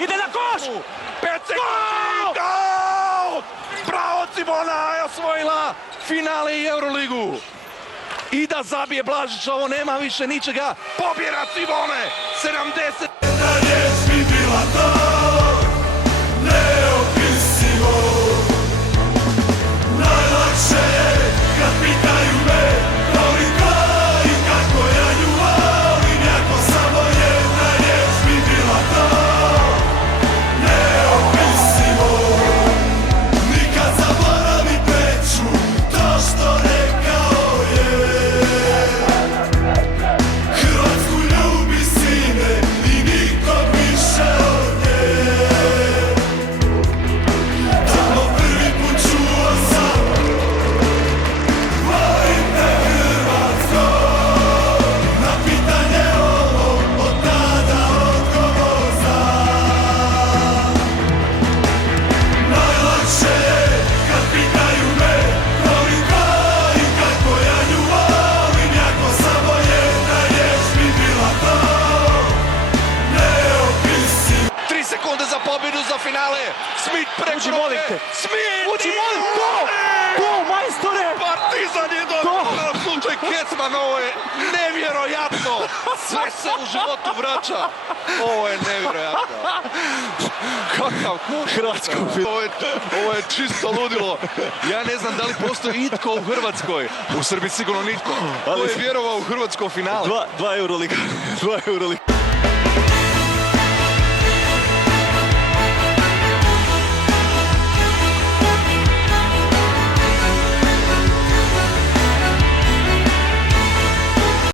ide na koš! 5 sekundi! Gol! Bravo, Cibona je osvojila finale i Euroligu. I da zabije Blažić, ovo nema više ničega. Pobjeda Cibone, 70. Jedna riječ mi bila to, neopisivo. Najlakše je kad pitaju me koliko i kako ja nju volim. Jako samo jedna riječ mi bila to, neopisivo. Nikad zaboravit neću to što rekao je. Hrvatsku ljubi sine i nikog više od nje. Tamo prvi put čuo sam, volim te Hrvatsko. Na pitanje ovo od tada odgovor znam. Najlakše je kad pitaju me koliko i kako ja nju volim. Jako samo jedna riječ mi bila to, neopisivo. 3 sekunde za pobjedu za finale. Smith preko Uđi, molim te. Smith! Uđi, molim, gol! Gol, majstore! Partizan je dobio slučaj Kecman, ovo je nevjerojatno. Sve se u životu vraća. Ovo je nevjerojatno. Kakav Hrvatsko ovo je čisto ludilo. Ja ne znam da li postoji itko u Hrvatskoj. U Srbiji sigurno nitko. Ko je vjerovao u hrvatsko finale. Dva Euroliga.